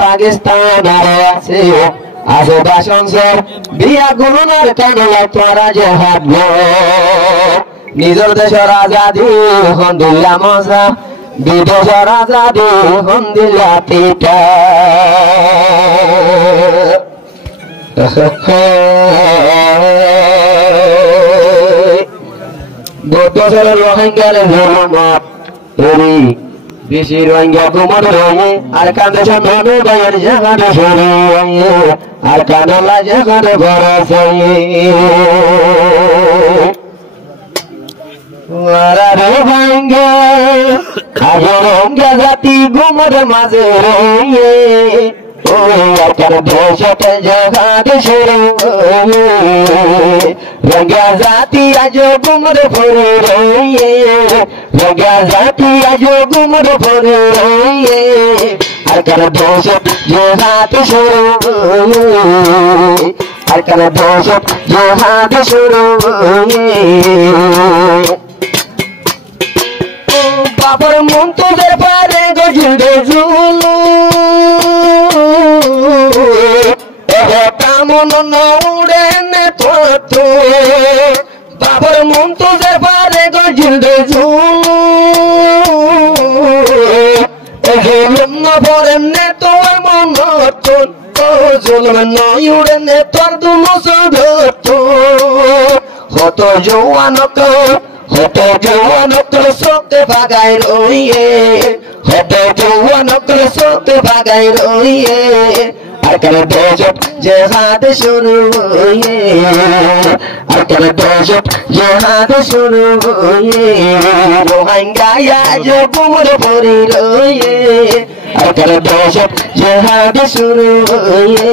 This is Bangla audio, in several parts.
পাকিস্তান আছে আছে বাসনসর বিয়া গুণের কানলা তোরা যে হাত নিজের দেশের আজাদি হন দিল্লা মজা বিদেশের আজাদি হন দিল্লা পিঠা বছরের রোহিঙ্গার ধর্মত বেশি রোহিঙ্গা কুমার রয়ে আর কাঁদে সামনে বাইর জায়গাটা সরিয়ে আর কানালা জায়গাটা ভরসে রোহিঙ্গা রোহিঙ্গা জাতি গুমর মাঝে রয়ে দেশতে জায়গাটা সরিয়ে রোহিঙ্গা জাতি আজ গুমর ভরে রয়ে রোহিঙ্গা জাতি আজ গুমর ভরে রয়ে আর কার দেশ যে হাত শুরু আর কার দেশ যে হাত শুরু বাবার মন্তদের পারে গজুড়ে জুলু কামন নৌড়ে নে তো বাবার মন্তদের পারে গজুড়ে জুলু পরে নে তোর মন জুলম নয়ুড়ে নে তোর দুমস হত জওয়ান হত জওয়ান সোতে ভাগাই রইয়ে হত জওয়ান সোতে ভাগাই রইয়ে আর কার দেশ যে হাত শুরু হইয়ে আর কার দেশ যে হাত শুরু হইয়ে রোহিঙ্গা আজ গুমর ভরি রইয়ে আর কার দেশ যে হাত শুরু হইয়ে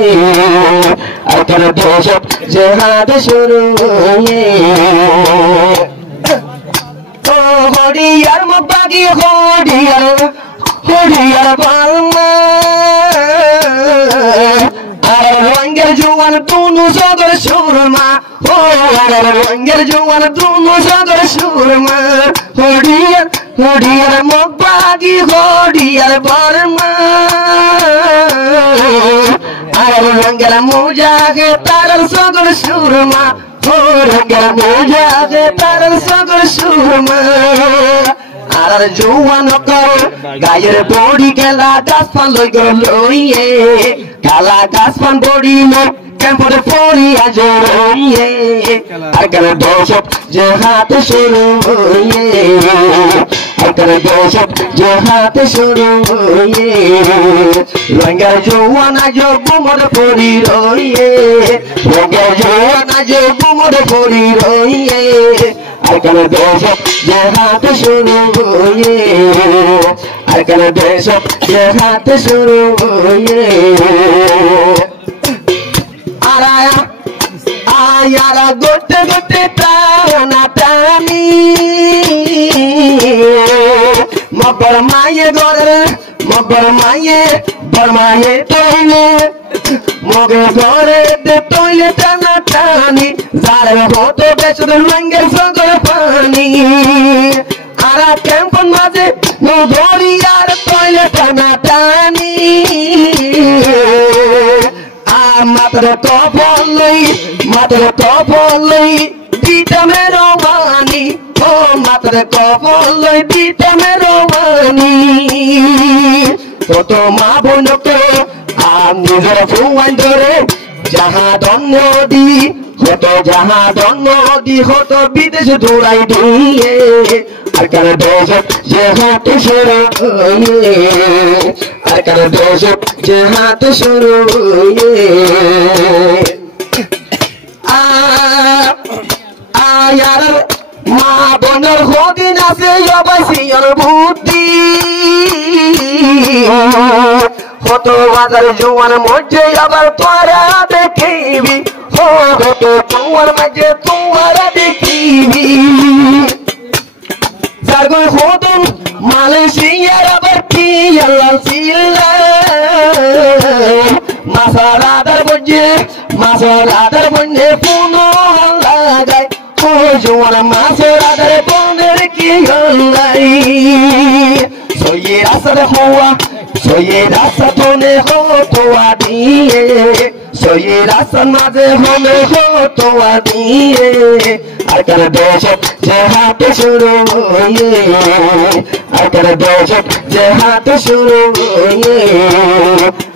আর কার দেশ যে হাত শুরু হইয়ে হরিয়ার মবাগি হরিয়ার হরিয়ার বালমা আর রঙের জোয়ান তুনু সদর সুরমা ও রঙের জোয়ান তুনু সদর সুরমা হরিয়ার হরিয়ার মবাগি হরিয়ার বালমা আর রঙের মোজাকে তার সদর সুরমা রঙের মোজাকে তার সদর সুরমা আর জওয়ান গায়ের বড়ি গেলা গাছপান লই গলইয়ে কালা গাছপান বড়ি লই কেমন পড়ি আজ রইয়ে আর কার দেশ যে হাত শুরু হইয়ে আর কার দেশ যে হাত শুরু হইয়ে রঙের জওয়ান আজ গুমর পড়ি রইয়ে রঙের জওয়ান আজ গুমর পড়ি রইয়ে আর কার দেশ যে হাত শুরু হইয়ে আর কার দেশ যে হাত শুরু হইয়ে আয়ারা গোটে গোটে টানা টানি মগর মায়ে ঘরে মগর মায়ে বরমায়ে তৈলে মগে ঘরে দে তৈলে টানা টানি যারে হতো বেচদ রঙের সগর পানি আরা ক্যাম্পন মাঝে নো ধরি আর তৈলে টানা টানি মাত্র কপলই দিতে মেরো মানি ও মাত্র কপলই দিতে মেরো মানি কত মা বোনকে নিজের ফুয়ান ধরে যাহা ধন্য দি হতো বিদেশ দৌড়াই দিয়ে আর কার দেশ যে হাত শুরু আর কার দেশ যে হাত শুরু আয়ার মা বোনের হদিন আছে অবশ্যই বুদ্ধি কত বাজার জোয়ান মধ্যে আবার তোরা দেখিবি কত জোয়ান মাঝে তোরা দেখিবি সারগো হদন মালয়েশিয়ার আবার কি আল্লাহ সিল্লা মাসারাদার বঞ্জে পুনো লাগায় ও জোয়ান মাসারাদার বনের কি আল্লাহ soye rasa de hoa soye rasa tone ho to adiye soye rasa maze home ho to adiye akar deshe je hate shuru hoye akar deshe je hate shuru hoye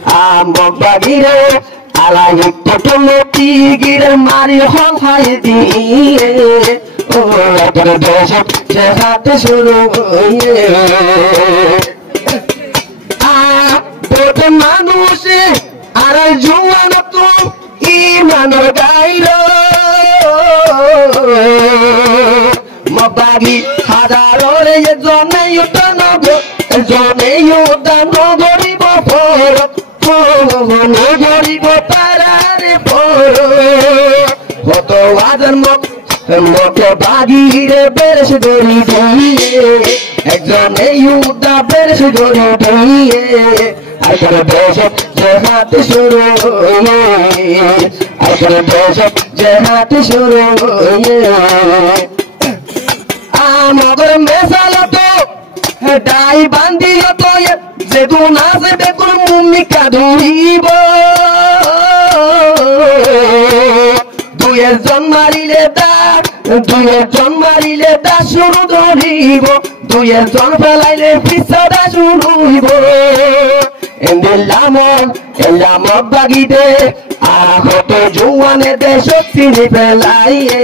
amobagire ala yekotolo tigire mari hol haye diye akar deshe je hate shuru hoye bote manushe ara juwana tu imanor gairo mabagi hadarore ye jone yutano go jone yutano goribo poro no goribo parare poro hoto wadan moto bagi re beres dori diye ekjone yuda beres dori diye akar deshe je hate shuru hoye akar deshe je hate shuru hoye amagor mesalo to dai bandiyo to ye jeduna se bekul mumika duribo দুয়ের জন মারিলে দা শুরু ধরিব দুয়ের জন ফেলাইলে পিছদা শুরু হইব এলাম বাগিতে আহত জুয়ানে দেশ চিনি ফেলাইয়ে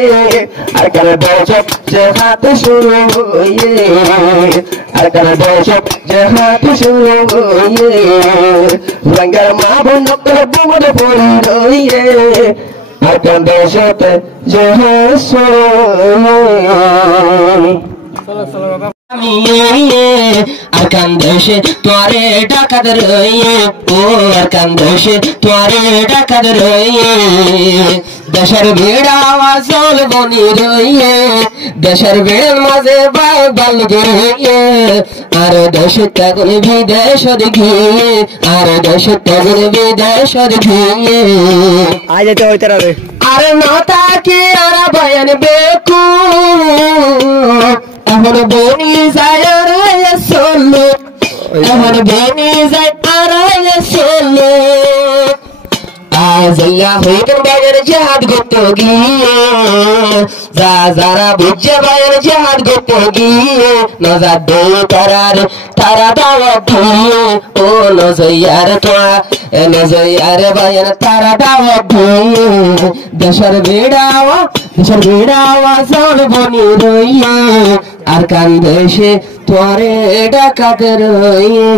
আকার দেশ যে হাতে শুরু হইয়ে আকার দেশ যে হাতে শুরু হইয়ে রঙ্গের মা বোন বুমরে পড়ি রইয়ে আকার দেশতে যে হাসো আরকান দেশে তোরে ডাকাত রইয়ে ও আরকান দেশে তোরে ডাকাত রইয়ে দেশের ভিড় আওয়াজ বনি রইয়ে দেশের ভিড়ের মাঝে বাল রইয়ে আর দেশের তখন বিদেশ দেখিয়ে আর দেশের তখন বিদেশ দেখিয়ে আজ যেতে হইতে রে আরে না তাকে আর বয়ান বেকু এখন বনি যায় রে সোলো এখন বনি যায় রে সোলো আজল্লা হইতেন বাজার জিহাদ করতে গিয়ে যারা বুঝে বাজার জিহাদ করতে গিয়ে নজর দে তারা দাওয়া দিয়ে ও নজয়ার তোরা নজয়ার বাজার তারা দাওয়া দিয়ে দেশের বেড়াওয়া জল বনি রইয়ে আর কান দেশে তোরে ডাকাত রইয়ে